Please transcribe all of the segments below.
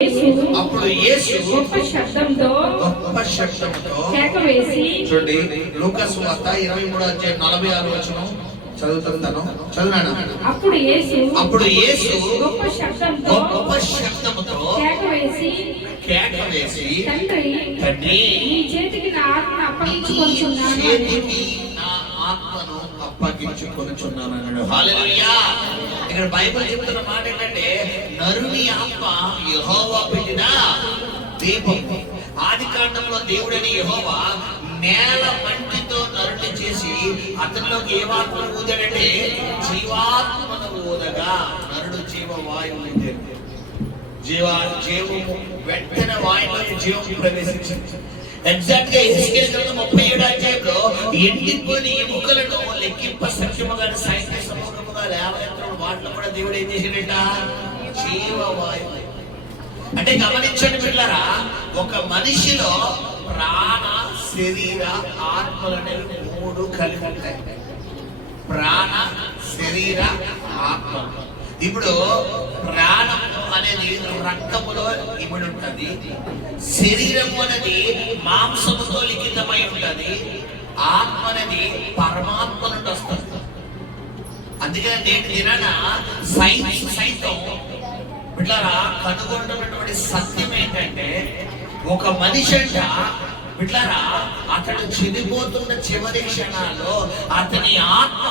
అప్పుడు యేసు గొప్ప శబ్దంతో కేక వేసి, చూడండి లూకాసు సువార్త 23:46 చదువుతుంటాను, చదువునాను. అప్పుడు యేసు గొప్ప శబ్దముతో కేక వేసి, తండ్రి నీ చేతికి నా ఆత్మను అప్పగించుకొనుచున్నాను అన్నాడు. హల్లెలూయా. ఇక్కడ బైబిల్ చెప్తున్న మాట ఏంటంటే, నరుని ఆత్మ యెహోవా పెట్టిన దీపం. ఆది కాండంలో దేవుడని యెహోవా నేల మంటితో నరుని చేసి అతనిలోకి ఏ ఆత్మను ఊదాడంటే జీవాత్మను ఊదగా నరుడు జీవవాయువు జీవము వెంటనే వాయువులోకి జీవం ప్రవేశించింది. ఎగ్జాక్ట్ గా ఎహెజ్కేలు గ్రంథం 37 ఎండిపోయిన ఎముకలను లెక్కింప సత్యముగా సైన్స్ సమూహముగా లేవనెత్తడం వాటిలో కూడా దేవుడు ఏం చేసినట్ట జీవవాయువు. అంటే గమనించండి పిల్లరా, ఒక మనిషిలో ప్రాణ శరీర ఆత్మలనేవి 3 కలిగి ఉంటాయి. ప్రాణ శరీర ఆత్మ. ఇప్పుడు ప్రాణం అనేది రక్తములో ఇమిడి ఉంటది, శరీరము అనేది మాంసముతో లిఖితమై ఉంటది, ఆత్మ అనేది పరమాత్మ నుండి వస్తుంది. అందుకని నేటి దినాన సైన్స్ సైతం బిడ్డలారా కనుగొంటున్నటువంటి సత్యం ఏంటంటే, ఒక మనిషి అంట బిడ్డలారా అతడు చెడిపోతున్న చివరి క్షణాల్లో అతని ఆత్మ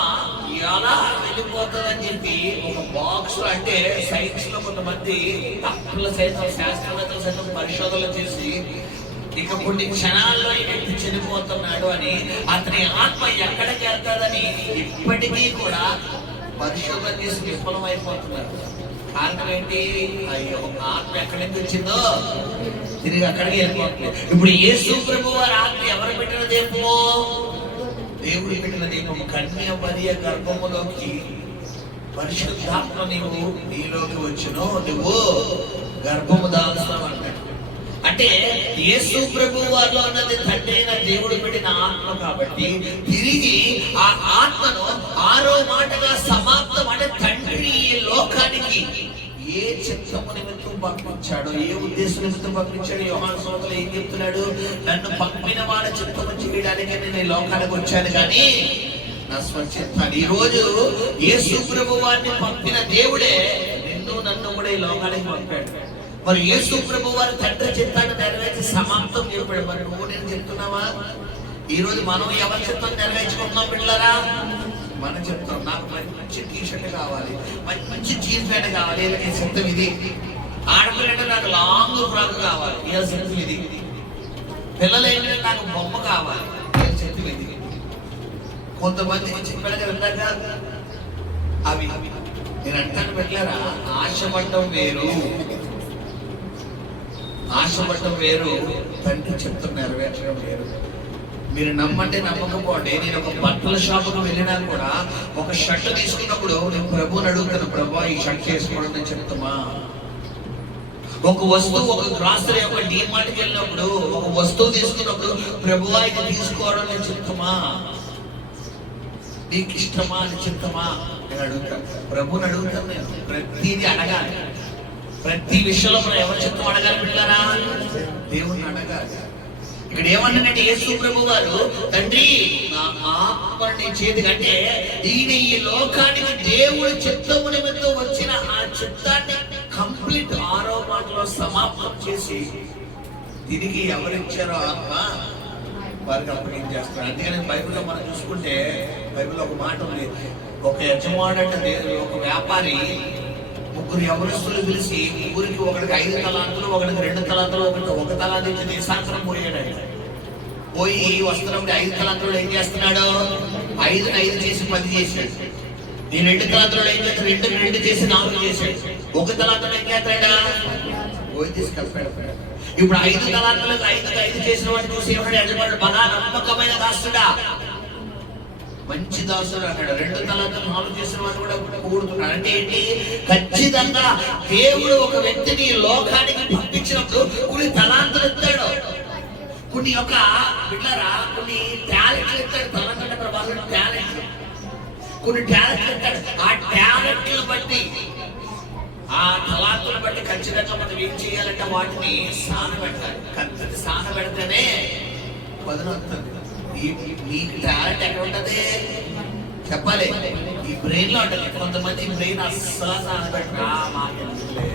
ఎలా వెళ్ళిపోతుందని చెప్పి ఒక బాక్స్, అంటే సైన్స్ లో కొంతమంది డాక్టర్ల సైతం శాస్త్రవేత్తల సైతం పరిశోధనలు చేసి ఇక కొన్ని క్షణాల్లో ఈ వ్యక్తి చనిపోతున్నాడు అని, అతని ఆత్మ ఎక్కడికి వెళ్తాదని ఇప్పటికీ కూడా పరిశోధన చేసి విఫలమైపోతున్నారు. కారణం ఏంటి? అయ్యో, ఆత్మ ఎక్కడి నుంచి వచ్చిందో తిరిగి అక్కడికి వెళ్ళిపోతుంది. ఇప్పుడు యేసు ప్రభువు వారి ఆత్మ ఎవరు పెట్టిన దీపము? దేవుడు పెట్టిన దీపము. కన్య మరియ గర్భములోకి పరిశుద్ధాత్మ నీలోకి వచ్చును, నువ్వు గర్భము దాల్స్తావు అంటాడు. అంటే యేసు ప్రభువు వారిలో ఉన్నది తండ్రి అయిన దేవుడు పెట్టిన ఆత్మ కాబట్టి తిరిగి ఆ ఆత్మను 6వ మాటగా సమాప్తం. అంటే తండ్రి ఈ లోకానికి ఏ చిత్తము నిమిత్తం పంపించాడు, ఏ ఉద్దేశం నిమిత్తం పంపించాడు? యోహాను సువార్తలో ఏం చెప్తున్నాడు? నన్ను పంపిన వాడి చిత్తము చేయడానికి నేను ఈ లోకానికి వచ్చాను కానీ నా స్వచిత్తాన్ని. ఈ రోజు యేసు ప్రభువు వారిని పంపిన దేవుడే నిన్ను నన్ను కూడా ఈ లోకానికి పంపాడు. మరి యేసు ప్రభువు వారి తండ్రి చిత్తాన్ని నెరవేర్చి సమాప్తం చెప్పాడు. మరి నువ్వు నేను చెప్తున్నావా? ఈ రోజు మనం ఎవరి చిత్తం నెరవేర్చుకుంటున్నాం బిడ్డలారా? మనం చెప్తాం, నాకు మంచి టీషర్ట్ కావాలి, మంచి జీన్స్ ప్యాంట్ కావాలి, ఈ సిద్ధం ఇది. ఆడపిల్లంటే నాకు లాంగ్ ఫ్రాక్ కావాలి, ఈ సిద్ధం ఇది. పిల్లలు ఏంటంటే నాకు బొమ్మ కావాలి, ఈ సిద్ధం ఇది. కొంతమంది చెప్పాడు కదా అవి. నేను అంటాను పెట్టారా, ఆశపడటం వేరు, ఆశపడటం వేరు, తండ్రి చెప్తాం నెరవేర్చడం వేరు. మీరు నమ్మంటే నమ్మకపోండి, నేను ఒక బట్టల షాపుకు వెళ్ళినా కూడా ఒక షర్ట్ తీసుకున్నప్పుడు నేను ప్రభువుని అడుగుతాను, ప్రభు ఈ షర్ట్ చేసుకోవడం నేను చెప్తామా? ఒక వస్తువు, ఒక గ్రాసరీ, ఒక డీమార్ట్కి వెళ్ళినప్పుడు ఒక వస్తువు తీసుకున్నప్పుడు ప్రభువా ఇది తీసుకోవడం నేను చెప్తామా? నీకు ఇష్టమా అని చెప్తామా నేను అడుగుతాను. ప్రభువుని అడుగుతాను. నేను ప్రతిదీ అడగాలి. ప్రతి విషయంలో మనం ఎవరు చెప్తాం అడగాలి బిడ్డలారా? దేవుణ్ణి అడగాలి. ఇక్కడ ఏమన్నాడంటే యేసు ప్రభువు వారు, తండ్రి నా ఆత్మ నీ చేతికి, అంటే ఈయన ఈ లోకానికి దేవుడు చిత్తము నిమిత్తం వచ్చిన ఆ చిత్తాన్ని కంప్లీట్ 6వ మాటలో సమాప్తం చేసి తిరిగి ఎవరిచ్చారో ఆత్మ వారికి అప్పగించేస్తారు. అందుకని బైబిల్లో మనం చూసుకుంటే, బైబిల్లో ఒక మాట ఉంది, ఒక యజమానుడు అంటే ఒక వ్యాపారి 3 యవనస్తులు పిలిచి ముగ్గురికి, ఒకడికి 5 తలాంతులు, ఒకడికి 2 తలాంతులు, ఒకటి 1 తలాంతు ఇచ్చి దేశాంతరం పోయాడు. పోయి వస్తున్నప్పుడు 5 తలాంతులు ఏం చేస్తున్నాడు? 5 చేసి 10 చేశాడు. ఈ 2 తలాంతులు ఏం చేస్తాడు? 2 చేసి 4 చేశాడు. 1 తలాంతులు ఏం చేస్తాడా? పోయి తీసుకెళ్తాడు. ఇప్పుడు 5 తలాంతులకు 5 చేసిన వాడిని చూసి ఏమన్నాడు యజమానుడు? బాగా నమ్మకమైన దాసుడా, మంచి దాసుడు అన్నాడు. 2 తలాంతులు 4 చేసిన వాడు కూడా కూడుతున్నాడు. అంటే ఏంటి? ఖచ్చితంగా దేవుడు ఒక వ్యక్తిని లోకానికి పంపించినప్పుడు కొన్ని తలాంతులు ఇస్తాడు, కొన్ని యొక్క బిడ్డరా కొన్ని టాలెంట్లు ఇస్తాడు. తలాంతుల ప్రభావం టాలెంట్, కొన్ని టాలెంట్లు ఇస్తాడు. ఆ టాలెంట్లను బట్టి ఆ తలాంతులను బట్టి ఖచ్చితంగా మనం ఏం చేయాలంటే వాటిని సానబెట్టాలి. కత్తిని సానబెడితేనే వదలవుతుంది. మీకు టాలెంట్ ఎక్కడ ఉంటది చెప్పాలి. ఈ బ్రెయిన్ లో ఉంటుంది. కొంతమంది బ్రెయిన్ అస్సలు సానబెట్టరా, మాకు ఎందుకులే,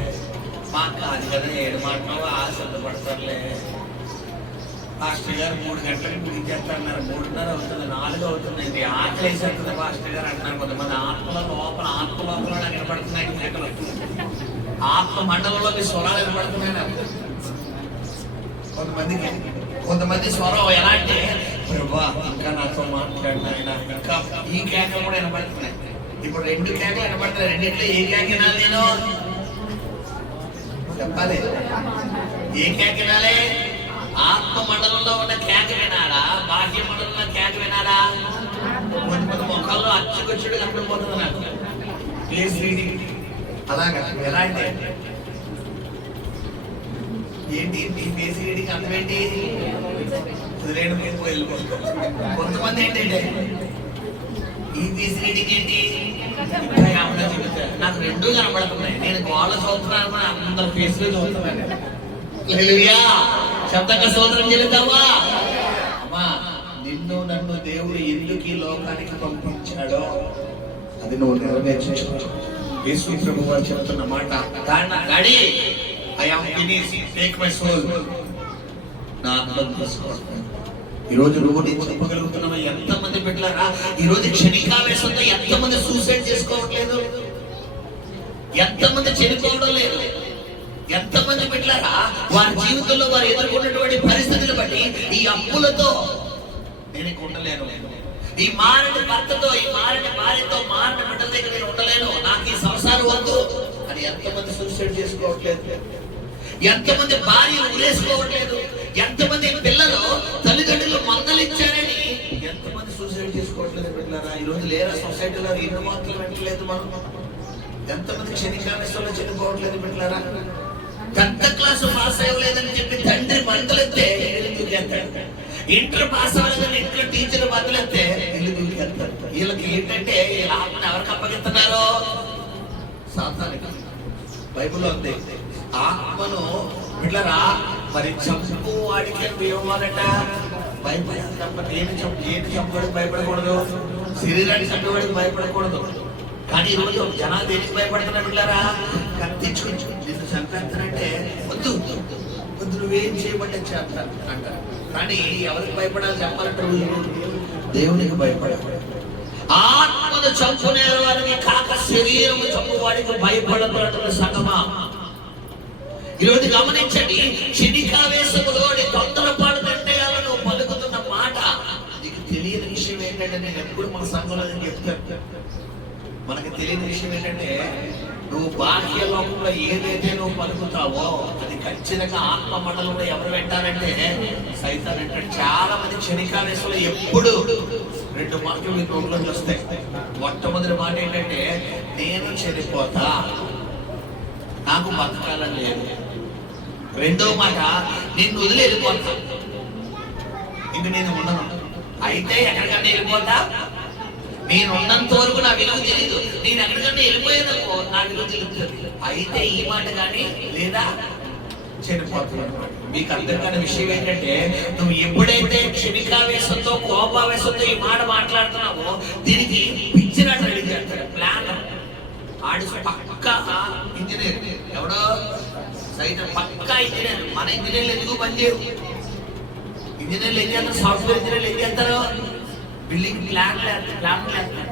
మాకు కాదు కదా, 7 మాటలు ఆశ పడతారులే. పాస్టర్ గారు 3 గంటలకు ముగించేస్తున్నారు, 3:30 అవుతుంది, 4 అవుతుంది, ఆకలి వేసేస్తుంది పాస్టర్ గారు అంటున్నారు. కొంతమంది ఆత్మ లోపల నిలబడుతున్నాయి కేకలు, ఆత్మ మండలంలోకి స్వరాలు నిలబడుతున్నాయి నాకు. కొంతమంది స్వరం ఎలా అంటే, ప్రభా ఇంకా నాతో మాట్లాడినా, ఇంకా ఈ కేకలు కూడా వినబడుతున్నాయి. ఇప్పుడు 2 కేకలు వినబడుతున్నాయి. రెండింటిలో ఏ కేక వినాలి నేను చెప్పాలి? ఏ కేక వినాలి? ఆత్మ మండలంలో ఉన్న కేక వినాలా, బాహ్య మండలంలో కేక వినాలా? కొంతమంది మొక్కల్లో అచ్చుకొచ్చుడు కనపడిపోతుంది నాకు. ప్లేస్ రీడింగ్ అలాగా. ఎలా అంటే ఏంటి ఈ ప్లేస్ రీడింగ్ అర్థం ఏంటి? కొంతమంది ఏంటంటే ఈ ప్లేస్ రీడింగ్ ఏంటి, నాకు 2 కనపడుతున్నాయి. నేను గోళ్ళ చదువుతున్నాను, అందరు ఫేస్ లో చదువుతున్నాను. శబ్దంగా స్తోత్రం చెల్లిద్దామా? అమ్మా, నిన్ను నన్ను దేవుడు ఎందుకు ఈ లోకానికి పంపించాడో అది నువ్వు నెరవేర్చుకో. యేసు ప్రభు వారు చెప్తున్న మాట, daddy I am finished, take my soul. నా ఆత్మను తీసుకోండి. ఈ రోజు నువ్వు నేను చెప్పగలుగుతున్నావా? ఎంతమంది బిడ్డలారా ఈ రోజు క్షణికావేశంతో ఎంతమంది సూసైడ్ చేసుకోవట్లేదు, ఎంతమంది చనిపోవడం లేదు, ఎంతమంది బిడ్డలారా వారి జీవితంలో వారు ఎదుర్కొన్నటువంటి పరిస్థితులు బట్టి ఈ అప్పులతో నేను ఇక ఉండలేను, ఈ మారని భర్తతో, ఈ మారని భార్యతో, మారిన బిడ్డల దగ్గర నేను ఉండలేను, నాకు ఈ సంసారం వద్దు అని ఎంతమంది సూసైడ్ చేసుకోవట్లేదు, ఎంతమంది భార్యలు ఉరేసుకోవట్లేదు, ఎంతమంది పిల్లలు తల్లిదండ్రులు మందలిచ్చారని ఎంతమంది సూసైడ్ చేసుకోవట్లేదు బిడ్డలారా? ఈ రోజు లేరా సొసైటీలో? ఎన్ని మాత్రం వెంటలేదు మనం. ఎంతమంది క్షణికావేశంలో చనిపోవట్లేదు బిడ్డలారా? 10th క్లాస్ పాస్ అవ్వలేదని చెప్పి తండ్రి మందలెత్తే ఇల్లు దూకేస్తాడు, ఇంటర్ పాస్ అవ్వలేదని ఇంటర్ టీచర్ మందలెత్తే ఇల్లు దూకేస్తాడు. వీళ్ళకి ఏంటంటే వీళ్ళ ఆత్మను ఎవరికి అప్పగిస్తున్నారు? సాతానికి. బైబిల్లో ఉంది, ఆత్మను బిడ్డలారా మరి చంపు వాడికి ఇవ్వాలట. భయపడాలి తప్ప ఏది చంపవాడికి భయపడకూడదు, శరీరాన్ని చంపేవాడికి భయపడకూడదు. కానీ ఈరోజు జనాలు దేనికి భయపడుతున్నారు బిడ్డలారా? కత్తించుకుంటూ నిన్ను చంపేస్తానంటే వద్దు వద్దు, నువ్వేం చేయబట్టే చేస్తాను అంటారు. కానీ ఎవరికి భయపడాలి చెప్పాలంటే దేవునికి భయపడాలి. ఆత్మను చంపునే వారికి కాక శరీరము చంపువాడికి భయపడబడుతున్న సంగమా. ఈరోజు గమనించండి, క్షణికావేశములో తొందరపాటు తండ్రిగాలను పలుకుతున్న మాట నీకు తెలియని విషయం ఏంటంటే, నేను ఎప్పుడు మన సంఘంలో చెప్తాను, మనకి తెలియని విషయం ఏంటంటే నువ్వు బాహ్య లోకంలో ఏదైతే నువ్వు పలుకుతావో అది ఖచ్చితంగా ఆత్మ మండలంలో ఎవరు వింటారంటే సైతాన్ వింటాడు. చాలా మంది క్షణికావేశంలో ఎప్పుడు 2 మాటలు మీ నోట్లోకి వస్తాయి. మొట్టమొదటి మాట ఏంటంటే, నేను చనిపోతా, నాకు బతకాలని లేదు. రెండో మాట, నిన్ను వదిలి వెళ్ళిపోతా, ఇంక నేను ఉండను. అయితే ఎక్కడికన్నా వెళ్ళిపోతా, నేను ఉన్నంత వరకు నా విలువ తెలియదు, నేను ఎక్కడికన్నా వెళ్ళిపోయేదనుకో నా విలువ తెలుస్తుంది. అయితే ఈ మాట కానీ లేదా చనిపోతున్నాను. మీకు అర్థం కాని విషయం ఏంటంటే, నువ్వు ఎప్పుడైతే క్షణికావేశంతో కోపావేశంతో ఈ మాట మాట్లాడుతున్నావో దీనికి పిచ్చినట్టు రెడీ చేస్తాడు. ప్లాన్ ఆడి పక్కా ఇంజనీర్, ఎవడో సైతం పక్కా ఇంజనీర్. మన ఇంజనీర్లు ఎందుకు పనిచేయరు? ఇంజనీర్లు ఏం చేస్తారు? సాఫ్ట్వేర్ ఇంజనీర్లు ఏం చేస్తారు? బిల్డింగ్ ప్లాన్ చేస్తారు.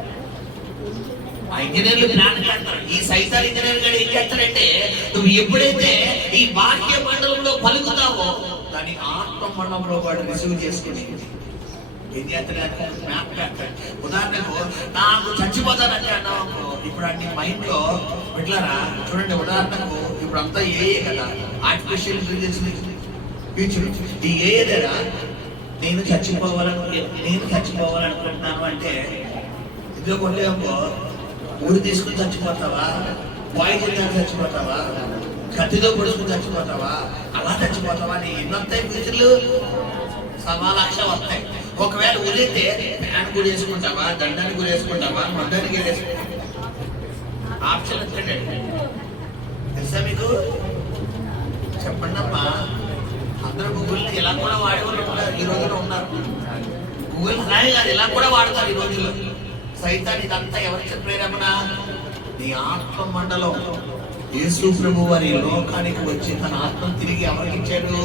ఆ ఇంజనీర్లు ప్లాన్ చేస్తారు. ఈ సైతాన్ ఇంజనీర్ గారు ఏం చేస్తారంటే, నువ్వు ఎప్పుడైతే ఈ బాహ్య మండలంలో పలుకుతావో దాన్ని ఆత్మ మండలంలో వాడు రిసీవ్ చేసుకుని ఏం చేస్తాడు? మ్యాప్ చేస్తాడు. ఉదాహరణకు నాకు చచ్చిపోతానంటే అన్నావు, ఇప్పుడు అన్ని మైండ్ లో పెట్టారా చూడండి. ఉదాహరణకు ఇప్పుడు అంతా ఏ కదా ఆర్టిఫిషియల్ ఇంటెలిజెన్స్ ఫ్యూచర్ ఈ ఏదేరా నేను చచ్చిపోవాలనుకుంటున్నాను అంటే ఇందులో కొట్టేమో ఊరి తీసుకుని చచ్చిపోతావా, పాయిజన్ చేసి చచ్చిపోతావా, కత్తితో పొడుచుకుని చచ్చిపోతావా, అలా చచ్చిపోతావా అని ఎన్ని వస్తాయి ఫ్యూచర్లు? 1,00,000 వస్తాయి. ఒకవేళ ఉరితే ప్యాన్ కూడా వేసుకుంటావా, దండానికి కూడా వేసుకుంటావా, మొడ్డానికి వేసుకుంటావా? ఆప్షన్ వస్తాడు. తెలుసా మీకు? చెప్పండి అమ్మా. అందరూ గూగుల్ని ఇలా కూడా వాడేవాళ్ళు ఉన్నారు, ఈ రోజులో ఉన్నారు. గూగుల్ అలాగే కాదు, ఇలా కూడా వాడతారు ఈ రోజుల్లో. సైతాన్ ఇదంతా ఎవరికి ప్రేరణ? నీ ఆత్మ మండలం. యేసు ప్రభు వారి లోకానికి వచ్చి తన ఆత్మను తిరిగి ఎవరికి ఇచ్చాడు?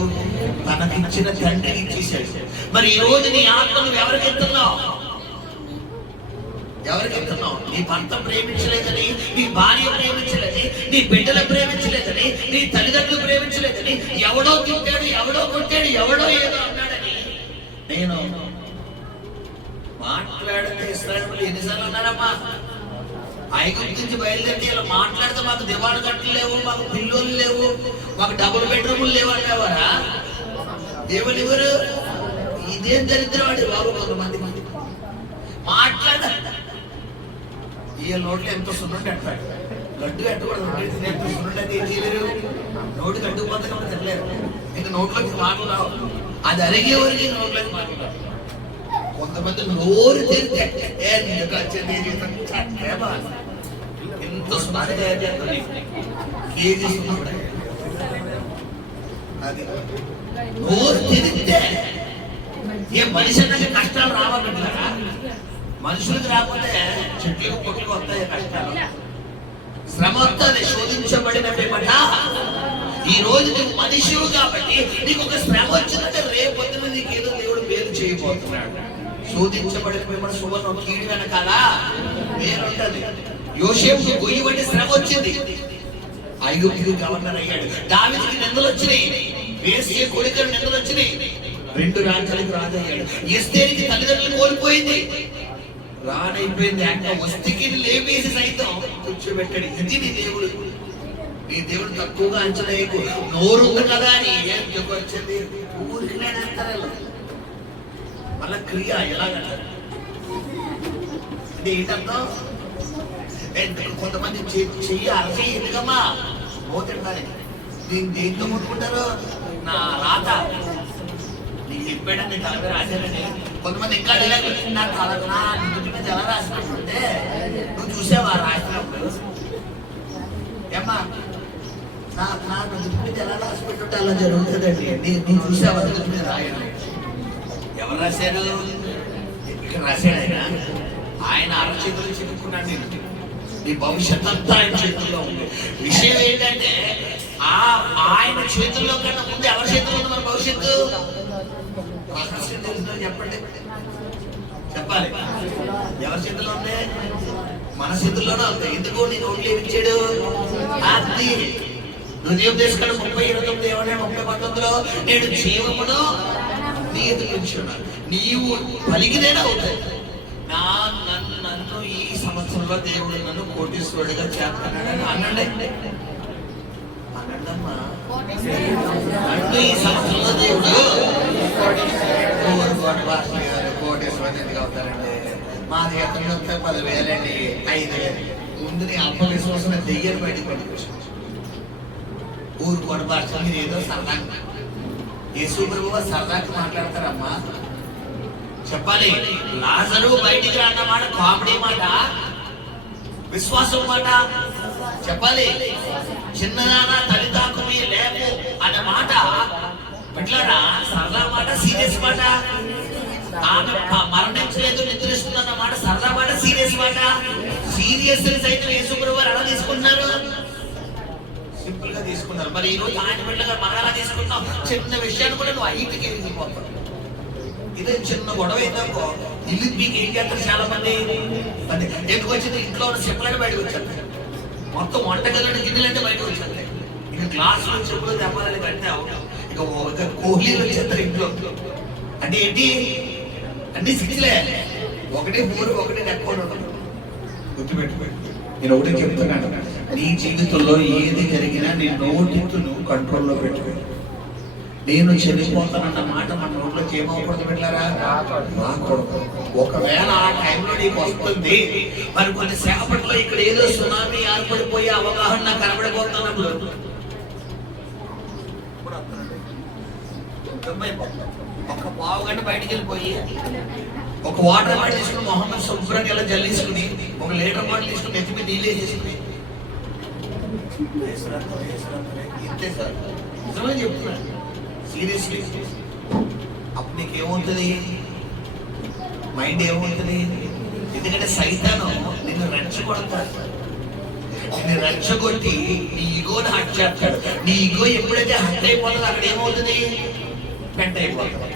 తనకిచ్చిన తండ్రికి ఇచ్చేసాడు. మరి ఈ రోజు నీ ఆత్మను ఎవరికి ఇస్తున్నావు? ఎవరికి ఇస్తున్నావు? నీ భర్త ప్రేమించలేదని, నీ భార్య ప్రేమించలేదని, నీ బిడ్డలు ప్రేమించలేదని, నీ తల్లిదండ్రులు ప్రేమించలేదని, ఎవడో తిట్టాడు, ఎవడో కొట్టాడు, ఎవడో ఏదో అన్నాడని నేను మాట్లాడితే ఇస్రాయేలు ఎన్నిసార్లు అన్నారమ్మా? ఐగుప్తు నుంచి బయలుదేరి ఇలా మాట్లాడితే మాకు దివాణు గట్లు లేవు, మాకు పిల్లోలు లేవు, మాకు డబుల్ బెడ్రూములు లేవు అనేవారా? దేవుని ఎవరు? ఇదేం దరిద్రం అండి బాబు. కొంతమంది మాట్లాడ ఈ నోట్లో ఎంత సున్నుండి అంటాడు. గడ్డు కట్టకూడదు, ఎంత సున్నుండి అయితే ఏం చేయలేరు. నోటి గడ్డు పొందకుండా తినలేరు. ఇంకా నోట్లోకి మాటలు రావు. అది అరిగేవరికి నోట్లోకి మాటలు రావు. కొంతమంది నోరు తెరితే ఎంత సుమారు తయారు చేస్తారు. కేజీ సున్నాడు. అది నోరు తెరిస్తే ఏ మనిషి అంటే కష్టాలు రావాలంటారా? మనుషులకు రాకపోతే చెట్లకు పొట్టుకు వస్తాయి కష్టాలు, శ్రమ వస్తుంది. శోధించబడిన పిమ్మట ఈ రోజు నువ్వు మనిషివు కాబట్టి నీకు ఒక శ్రమ వచ్చిందంటే రేపు పొద్దున నీకేదో దేవుడు మేలు చేయబోతున్నాడు. శోధించబడిన పిమ్మట సువర్ణ కీడి వెనకాల మేలుంటది. యోసేపుకు గొయ్యి వంటి శ్రమ వచ్చింది. ఐగుప్తుకు గవర్నర్ అయ్యాడు. దావీదుకి నిందలు వచ్చినాయి. వేసే కొడుకులు నిందలు వచ్చినాయి. 2 రాజ్యాలకు రాజు అయ్యాడు. ఎస్తేరికి తల్లిదండ్రులు కోల్పోయింది. రానైపోయింది. అంటే వస్తికి లేపేసి సైతం కూర్చోబెట్టాడు. ఇది నీ దేవుడు. నీ దేవుడు తక్కువగా అంచనా. నోరుంది కదా అని ఎందుకు వచ్చింది? ఊరికి నేనంటారు. మళ్ళా క్రియ ఎలాగంటారు అంటే ఏంటంటే కొంతమంది చెయ్యి అరచేయి ఎందుకమ్మా పోతుంటారు. దీన్ని దేంతో ముట్టుకుంటారు? నా రాత నీకు చెప్పాడని నీ తల మీద రాశానని. కొంతమంది ఇంకా నా తల నా నుదుటి మీద ఎలా రాసినట్టుంటే నువ్వు చూసావా రాసినప్పుడు? ఏమ్మా నా నుదుటి మీద ఎలా రాసిపెట్టుంటే అలా జరుగుతుందండి. నువ్వు చూసావా నుదుటి మీద రాయడం? ఎవరు రాశారు? ఇక్కడ రాశాడు ఆయన. ఆయన అరచేతులు చిక్కుకున్నాడు. నేను నీ భవిష్యత్ అంతా ఆయన చేతుల్లో ఉంది. విషయం ఏంటంటే ఆయన చేతుల్లో కన్నా ముందు ఎవరి చేతుల్లో ఉంది మన భవిష్యత్తు? రహస్యం తెలుసు చెప్పండి, చెప్పాలి. ఎవరి చేతుల్లో ఉంది? మన చేతుల్లోనే ఉంది. ఎందుకు? నీ నోట్లు ఏమిచ్చాడు? అది హృదయోపదేశకాండ 30:29 ఏమన్నా 30:19లో నేను జీవమును నీతించున్నాను, నీవు పలికిదేనా అవుతాయి. నన్ను ఈ సంవత్సరంలో దేవుడు నన్ను కోటీశ్వరుడిగా చేస్తున్నాడని అనండి. అనండమ్మా. నన్ను ఈ సంవత్సరంలో దేవుడు కోటీశ్వరుడు ఎందుకు అవుతారండి? మా దగ్గర 10,000 అండి, 5,000. ముందు నీ ఆత్మవిశ్వాసం దెయ్యాన్ని బయటకు పట్టుకొచ్చాను. ఊరు కొడబార్చ మీరు ఏదో సరదాగా యేసు ప్రభువు సరదాగా మాట్లాడతారమ్మా. చెప్పాలి. లాజరు బయటికి రాన్న మాట కామెడీ మాట, విశ్వాసం మాట చెప్పాలి. చిన్నదానా తల్లిదాకుని లేపు అన్న మాట ఎట్లారా సరదా మాట, సీరియస్ మాట. ఆమె మరణించలేదు నిద్రిస్తుంది అన్న మాట సరదా మాట, సీరియస్ మాట. సీరియస్ సైతం యేసు ప్రభువు ఎలా తీసుకుంటున్నారు? సింపుల్ గా తీసుకున్నారు. మరి ఈ రోజు ఆయన బిడ్డగా మనం ఎలా తీసుకుంటాం? చిన్న విషయాన్ని కూడా నువ్వు ఐటికి వెళ్ళిపోతావు. ఇదే చిన్న గొడవ అయిందనుకో ఇల్లు మీకు ఏం చేస్తారు చాలా మంది. అంటే ఎందుకు వచ్చింది? ఇంట్లో ఉన్న చెప్పులన్నీ బయటకు వచ్చారు. మొత్తం వంటగదిలోని గిన్నెలంటే బయటకు వచ్చారు. ఇక గ్లాసులు చెప్పులు తెప్పాలని కడితే ఇక కోహ్లీలు వచ్చేస్తారు ఇంట్లో. అంటే ఏంటి? అన్ని సిక్స్లే, 1 4 1 ఎక్కువ ఉంటుంది. గుర్తుపెట్టుకోండి. నేను ఒకటే చెప్తున్నాను, నీ జీవితంలో ఏది జరిగినా నీ నోటితో నువ్వు కంట్రోల్లో పెట్టుకో. నేను చనిపోతానన్న మాట మన నోట్లోకి ఏమవకూడదు పెట్టారా? రాకూడదు. ఒకవేళ ఆ టైంలో నీకు వస్తుంది, మరి కొన్ని సేపట్లో ఇక్కడ ఏదో సునామీ ఏర్పడిపోయే అవగాహన నాకు కనబడిపోతున్నప్పుడు ఒక పావు గంట బయటికి వెళ్ళిపోయి ఒక వాటర్ బాటిల్ తీసుకుని మొహమ్మద్ శుభ్రంగా ఇలా జల్లేసుకుని 1 లీటర్ బాటిల్ తీసుకుని నెత్తి మీద నీళ్ళు వేసేసుకుని ఇంతే సార్, నిజమే చెప్తున్నాను, సీరియస్లీ. అప్పుడు నీకేమవుతుంది, మైండ్ ఏమవుతుంది? ఎందుకంటే సైతాను నిన్ను రెచ్చగొడతాడు. నిన్ను రెచ్చగొట్టి నీ ఈగోని హట్ చేస్తాడు. నీ ఈగో ఎప్పుడైతే హట్ అయిపోతుందో అక్కడ ఏమవుతుంది? పెంట అయిపోతుంది.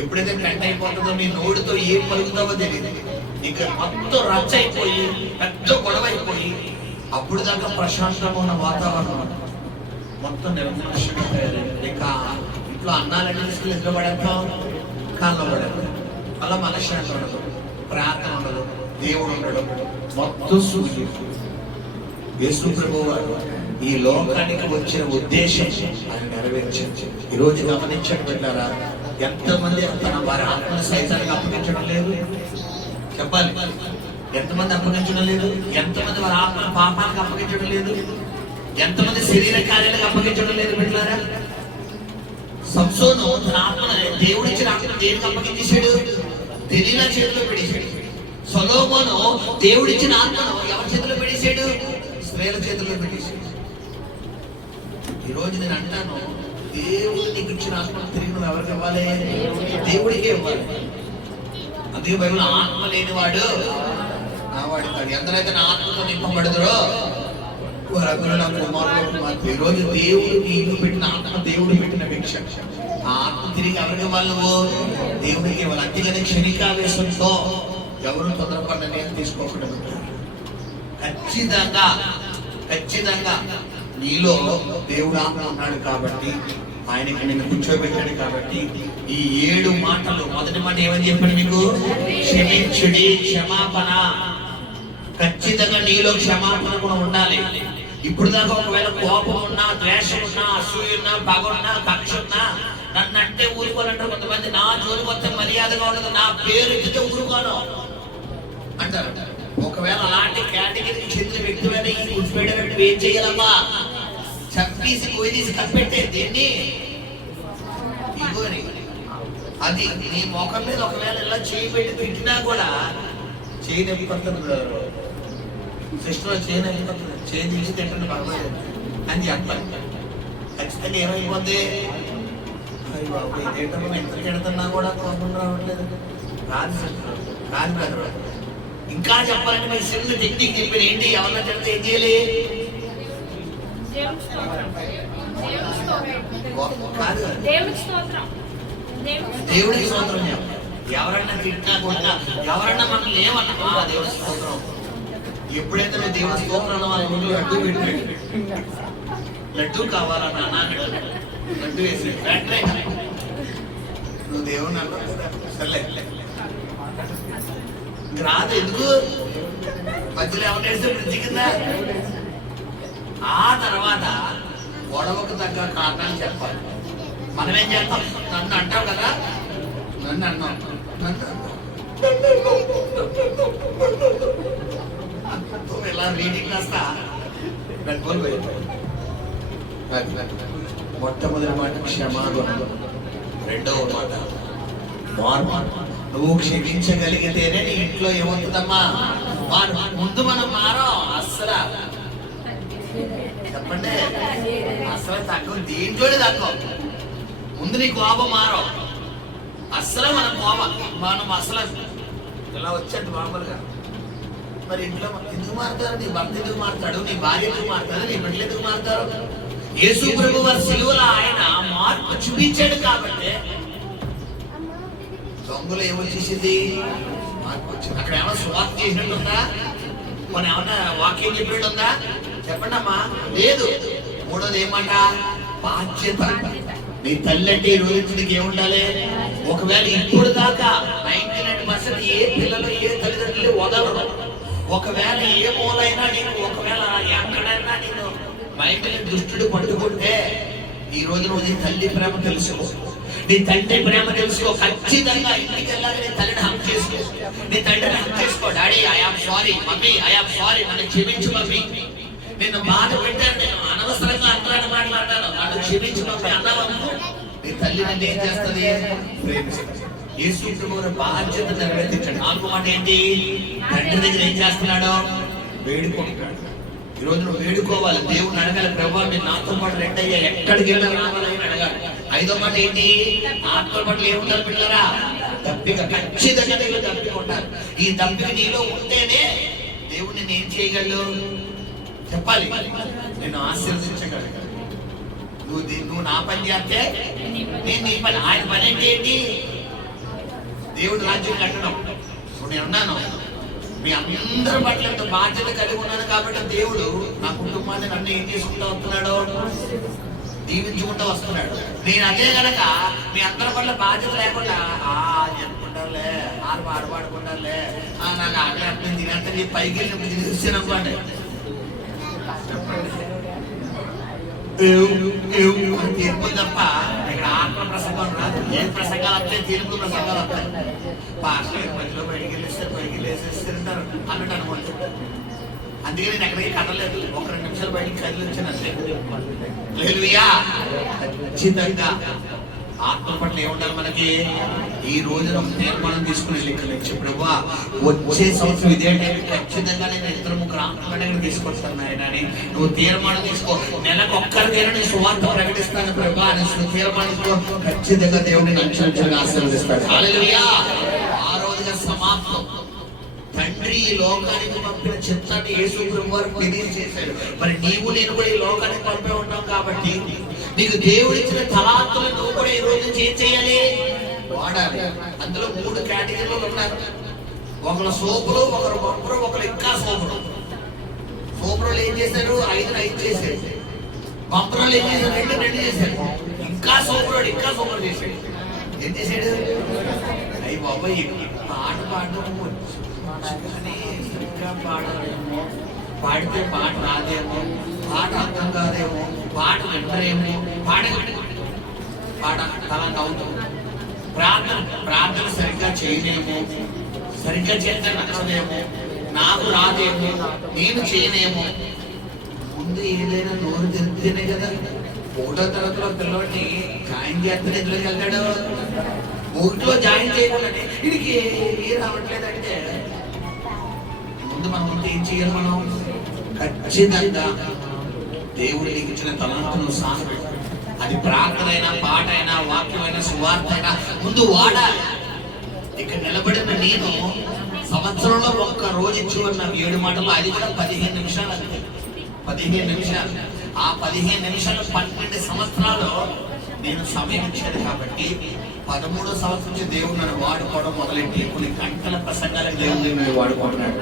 ఎప్పుడైతే పెంట అయిపోతుందో నీ నోటితో ఏం పలుకుతావో తెలియదు. ఇక మొత్తం రచ్చ అయిపోయి పెద్ద గొడవ అయిపోయి అప్పుడు దాకా ప్రశాంతంగా ఉన్న వాతావరణం మొత్తం నిర్మలంగా తయారైంది. ఇక ఇంట్లో అన్నాలంటే తీసుకుని ఎదురు పడేస్తాం, కాళ్ళలో పడేస్తాం. అలా మనశ్శాంతి ఉండదు, ప్రార్థన ఉండదు, దేవుడు ఉండడు, మొత్తం సూర్యుడు. యేసు ప్రభువు వారు ఈ లోకానికి వచ్చిన ఉద్దేశం ఆయన నెరవేర్చింది. ఈరోజు గమనించండి పెట్టారా, ఎంతమంది తన వారి ఆత్మను సైతానికి అప్పగించడం లేదు? చెప్పాలి, ఎంతమంది అప్పగించడం లేదు? ఎంతమంది వారి ఆత్మను పాపానికి అప్పగించడం లేదు? ఎంతమంది శరీర కార్యాలకు అప్పగించడం లేదు పెట్టారా? సంసోను తన ఆత్మను దేవుడిచ్చిన ఆత్మను దేనికి అప్పగించేశాడు? దెలీలా చేతిలో పెట్టేశాడు. సొలొమోను దేవుడిచ్చిన ఆత్మను ఎవరి చేతిలో పెట్టేశాడు? స్త్రీల చేతిలో పెట్టేశాడు. ఈరోజు నేను అంటాను, దేవుడు నీకు ఇచ్చిన ఆత్మను తిరిగి నువ్వు ఎవరికి ఇవ్వాలి? దేవుడికే ఇవ్వాలి. అందుకే బైబిల్ ఆత్మ లేనివాడు నావాడు కాదు. ఎందరైతే నా ఆత్మతో నింపబడదురో వారందరూ నా కుమారుడు. ఈరోజు దేవుడు నీకు పెట్టిన ఆత్మ, దేవుడు పెట్టిన భిక్ష. ఆ ఆత్మ తిరిగి ఎవరికి ఇవ్వాలి? నువ్వు దేవుడికి ఇవ్వాలి. అంతేగాని క్షణికావేశంతో ఎవరు తొందరపడిన నేను తీసుకోకుండా ఖచ్చితంగా ఖచ్చితంగా నీలో దేవుడు ఆత్మ ఉన్నాడు కాబట్టి, ఆయనకి నిన్ను కూర్చోబెట్టాడు కాబట్టి ఈ 7 మాటలు. మొదటి మాట ఏమని చెప్పాడు మీకు? క్షమించుడి, క్షమాపణ. ఖచ్చితంగా నీలో క్షమాపణ కూడా ఉండాలి. ఇప్పుడు దాకా ఒకవేళ కోపం ఉన్నా, ద్వేషం ఉన్నా, అసూయ ఉన్నా, పగ ఉన్నా, కక్ష ఉన్నా, నన్ను అంటే ఊరుకోనంటారు కొంతమంది. నా జోలి మొత్తం మర్యాదగా ఉండదు, నా పేరు ఎత్తితే ఊరుకోను అంటారు. ఒకవేళ అలాంటి కేటగిరీకి చెందిన వ్యక్తివైన ఈ కూర్చోబెట్టినట్టు ఏం చేయాలమ్మా? చంపేసి పోయి తీసి కప్పెట్టే దేన్ని? ఇగోని. అది నీ మొఖం మీద ఒకవేళ ఇలా చేయి పెట్టి పెట్టినా కూడా చేయి నొప్పిపోతుంది. సిస్టర్ చేయి నొప్పిపోతుంది, చేయి తీసి తింటుంది పర్వాలేదు అని చెప్పాలి. ఖచ్చితంగా ఏమైపోద్ది? అయ్యి బాబు ఇదేంటో మనం ఎంత పెడుతున్నా కూడా కోపం రావట్లేదు. రాదు బ్రదర్. ఇంకా చెప్పాలంటే మీ సిమ్ టెక్నిక్ చెప్పారు ఏంటి? ఎవరన్నా చెప్తే ఏం చేయాలి? కాదు, దేవుడికి స్తోత్రం చెప్పాలి. ఎవరన్నా తిట్టినా కొట్టినా, ఎవరన్నా మనల్ని ఏమన్నా దేవుడి స్తోత్రం. ఎప్పుడైతే నువ్వు దేవుడి స్తోత్రం వాళ్ళ ముందు లడ్డు పెట్టాడు, లడ్డు కావాలా నాన్న, లడ్డు వేసాడు వెంటనే నువ్వు దేవుడిని అన్నావు కదా, సర్లే రాదు. ఎందుకు? మధ్యలో ఎవరు వేస్తే బ్రిడ్జి కింద. ఆ తర్వాత గొడవకు తగ్గ కారణాలు చెప్పాలి. మనం ఏం చేస్తాం? నన్ను అంటావు కదా, నన్ను అన్నాం, ఇలా రీడింగ్ కాస్తా పెట్టుకోవాలి. మొట్టమొదటి మాట క్షమాగుణం, రెండవ మాట మార్పు. నువ్వు క్షమించగలిగితేనే నీ ఇంట్లో ఏమవుతుందమ్మా? ముందు మనం మారం అస్సలు చెప్పండి, అస్సలు తగ్గ దీంట్లోనే తక్కువ. ముందు నీ కోపం మారం అస్సలు. మనం అసలు ఇలా వచ్చేది మామూలుగా. మరి ఇంట్లో ఎందుకు మారుతారు? నీ భర్త ఎందుకు మారుతాడు? నీ భార్య ఎందుకు మారుతాడు? నీ బిడ్డలు ఎందుకు మారుతారు? యేసు ప్రభువు వారి సిలువలో ఆయన మార్పు చూపించాడు కాబట్టి. దొంగలు ఏమొచ్చేసింది? మార్పు వచ్చింది. అక్కడ ఏమైనా స్వార్థ చేసినట్టు ఉందా? మన ఏమన్నా వాక్యం చెప్పినట్టు ఉందా? చెప్పండి అమ్మా. లేదు. మూడోది ఏమంట? బాధ్యత. నీ తల్లి అంటే ఈ రోజు నీకు ఏముండాలి? ఒకవేళ ఇప్పుడు దాకా 99% ఏ పిల్లలు ఏ తల్లిదండ్రులు వదలరు. ఒకవేళ ఏ మూలైనా నీకు, ఒకవేళ ఎక్కడైనా నేను మైండ్ని దుష్టుడు పట్టుకుంటే ఈ రోజు నువ్వు నీ తల్లి ప్రేమ తెలుసుకో, నీ తండ్రి ప్రేమ తెలుసుకో. ఖచ్చితంగా ఇంటికి వెళ్ళాక నీ తల్లిని హక్ చేసుకో, నీ తండ్రిని హక్ చేసుకో. Daddy I am sorry, mummy I am sorry, నన్ను క్షమించు మమ్మీ, నేను బాధ పెట్టాను, నేను అనవసరంగా అంతరాన్ని మాట్లాడాను, నన్ను క్షమించు మమ్మీ అన్నావు. నీ తల్లి నన్ను ఏం చేస్తుంది? ప్రేమిస్తుంది. యేసు ప్రభువు బాధ్యత నెరవేర్చాడు. నాలుగు మాట ఏంటి? తండ్రి దగ్గర ఏం చేస్తున్నాడు? వేడుకుంటున్నాడు. ఈరోజు నువ్వు వేడుకోవాలి, దేవుని అడగాలి, ప్రభావ మీరు నాతో పాటు రెండు అయ్యా, ఎక్కడికి వెళ్ళా రావాలని అడగాలి. 5వ మాట ఏంటి? ఆత్మ పట్ల ఏముంటారు పిల్లరా? దప్పిక. ఖచ్చితంగా నీలో దప్పిక ఉంటారు. ఈ దప్పిక నీలో ఉంటేనే దేవుడిని నేను చేయగలడు చెప్పాలి, నేను ఆశీర్వదించగలను. నువ్వు నా పని చేస్తే నేను నీ పని. ఆయన పని అంటే ఏంటి? దేవుడి రాజ్యం కట్టడం. ఇప్పుడు నేను ఉన్నాను, మీ అందరి పట్ల ఎంత బాధ్యత కలిగి ఉన్నాను కాబట్టి దేవుడు నా కుటుంబాన్ని నన్ను ఏం చేసుకుంటూ వస్తున్నాడు? దీవించుకుంటూ వస్తున్నాడు. నేను అదే కనుక మీ అందరి పట్ల బాధ్యత లేకుండా చెప్పుకుంటారులే, ఆడపాడుకుంటారులే, నాకు ఆకలి అర్థం తినంటే పైకి వెళ్ళినప్పుడు తినేస్తాను అనుకోండి, తీర్పు తప్ప ఇక్కడ ఆత్మ ప్రసంగం రాదు. ఏ ప్రసంగాలు వస్తాయి? తీర్పు ప్రసంగాలు వస్తాయి. పాస్టర్ మధ్యలో బయటికి వెళ్ళేస్తారు అన్నట్టు అనుకోండి. అందుకే నేను ఎక్కడికి కదలేదు, 1-2 నిమిషాలు బయటికి కదిలి వచ్చానంటే. హల్లెలూయా. ఖచ్చితంగా ఆత్మ పట్ల ఏముండాలి మనకి? ఈ రోజున తీర్మానం తీసుకుని వెళ్ళి ప్రభువా వచ్చే సంవత్సరం ఇదే టైం ఖచ్చితంగా నేను 2-3 ఆత్మని తీసుకొస్తాను ఆయన అని నువ్వు తీర్మానం తీసుకో. నెలకు ఒక్కరికైనా నేను సువార్త ప్రకటిస్తాను ప్రభువా అని తీర్మానం తీసుకో. ఖచ్చితంగా దేవుడిని అంచెలంచెలుగా ఆశీర్వదిస్తాడు. హల్లెలూయా. ఆ రోజుగా సమాప్తం. తండ్రి ఈ లోకానికి పంపిన చిత్తాన్ని యేసు ప్రభువు వారు తెలియజేశాడు. మరి నీవు నేను కూడా ఈ లోకానికి పంపే ఉన్నాం కాబట్టి నీకు దేవుడు ఇచ్చిన తలాంతులు నువ్వు కూడా ఈ రోజు ఏం చేయాలి? వాడాలి. అందులో 3 కేటగిరీలు ఉన్నారు. ఒకరు సోపులు, ఒకరు బంపరు, ఒకరు ఇంకా సోపులు. సోపులు ఏం చేశారు? 5 చేశారు. బంపరులు ఏం చేశారు? 2 చేశారు. ఇంకా సోపుడు చేశాడు. ఏం చేశాడు? అయ్యి బాబాయ్ పాట పాడము కానీ సరిగ్గా పాడలేమో, పాడితే పాట రాదేమో, పాట అర్థం కాదేమో, పాట వింటరేమో, పాట తలంత అవుతుంది. ప్రార్థన సరిగ్గా చేయలేమో, సరిగ్గా చేస్తే నచ్చలేమో, నాకు రాదేమో, నేను చేయలేమో. ముందు ఏదైనా నోరు తెరిస్తేనే కదా. 1వ తరగతిలో పిల్లవాడిని జాయిన్ చేస్తే ఎదురుకి వెళ్తాడు. 1లో జాయిన్ చేయకుండా వీడికి ఏ రావట్లేదంటే ముందు మనం ఏం చేయాలి? మనం ఖచ్చితంగా దేవుడు నీకు ఇచ్చిన తలంతును సాగు, అది ప్రార్థన అయినా, పాట అయినా, వాక్యం అయినా, సువార్త అయినా ముందు వాడాలి. ఇక్కడ నిలబడిన నేను సంవత్సరంలో 1 రోజు ఇచ్చేవారు నాకు 7 మాటలు, అది కూడా 15 నిమిషాలు. అంతే 15 నిమిషాలు. ఆ 15 నిమిషాలు 12 సంవత్సరాలు నేను సమయం ఇచ్చాను కాబట్టి 13వ సంవత్సరం నుంచి దేవుడు నన్ను వాడుకోవడం మొదలెట్టి కొన్ని గంటల ప్రసంగాలకు దేవుడు నన్ను వాడుకుంటున్నాడు.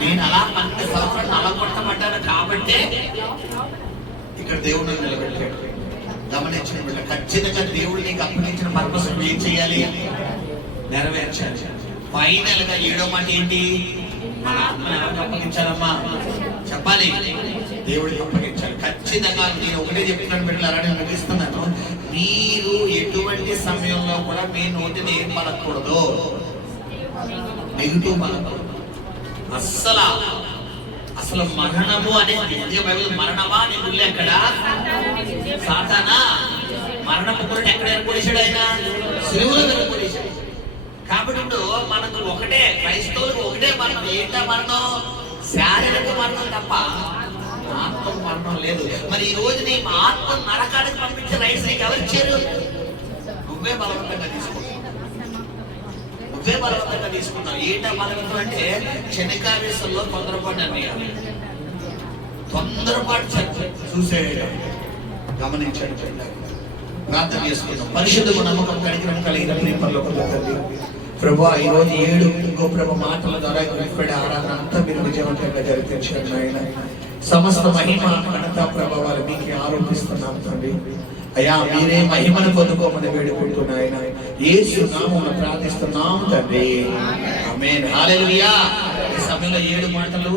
నేను అలా 12 సంవత్సరాలు నలగొట్టబడ్డాను కాబట్టే ఇక్కడ దేవుడు నన్ను నిలబెట్టాడు. గమనించిన బిడ్డ, ఖచ్చితంగా దేవుడు నీకు అప్పగించిన పర్పస్ ఏం చేయాలి? నెరవేర్చాలి. ఫైనల్ గా 7వ మాట ఏంటి? మన ఆత్మను ఎవరికి అప్పగించాలమ్మా? చెప్పాలి, దేవుడికి అప్పగించాలి. ఖచ్చితంగా నేను ఒకటే చెప్తున్నాను బిడ్డలు, అలానే ముగిస్తున్నాను. మీరు ఎటువంటి సమయంలో కూడా మీ నోటిని ఏం పలకూడదు, నెగిటివ్ పలకూడదు. అసలు మరణము అనేది మరణమా అని గుళ్ళు ఎక్కడ? సాతానా మరణపు గురిని ఎక్కడ ఏర్పడేశాడు? ఆయన శిలువలో ఏర్పడేశాడు. కాబట్టి ఇప్పుడు మనకు ఒకటే, క్రైస్తవులకు ఒకటే మరణం. ఏంటా మరణం? శారీరక మరణం తప్ప ఆత్మ మరణం లేదు. మరి ఈ రోజు నీ ఆత్మ నరకానికి పంపించే రైట్స్ నీకు ఎవరు ఇచ్చారు? నువ్వే బలవంతంగా తీసుకున్నావు. ఏంటా బలవంతం అంటే క్షణికావేశంలో తొందరపాటు నిర్ణయాలు, తొందరపాటు చూసేయడం. గమనించండి. ప్రార్థన చేసుకుందాం. పరిశుద్ధ నమ్మకం కలిగిన ప్రేమలోకంలో తండ్రి ప్రభువా, ఈ రోజు 7 ప్రభు మాటల ద్వారా ఇప్పటి ఆరాధన అంతా మీరు విజయవంతంగా జరిపించారు నాయన. సమస్త మహిమ ఘనత ప్రభావాలు మీకే ఆరోపిస్తున్నాం తండ్రి. అయ్యా మీరే మహిమను పొందుకోమని వేడుకుంటున్నాయన. యేసు నామమున ప్రార్థిస్తున్నాం తండ్రి. ఆమేన్. హల్లెలూయా. ఈ సమయంలో 7 మాటలు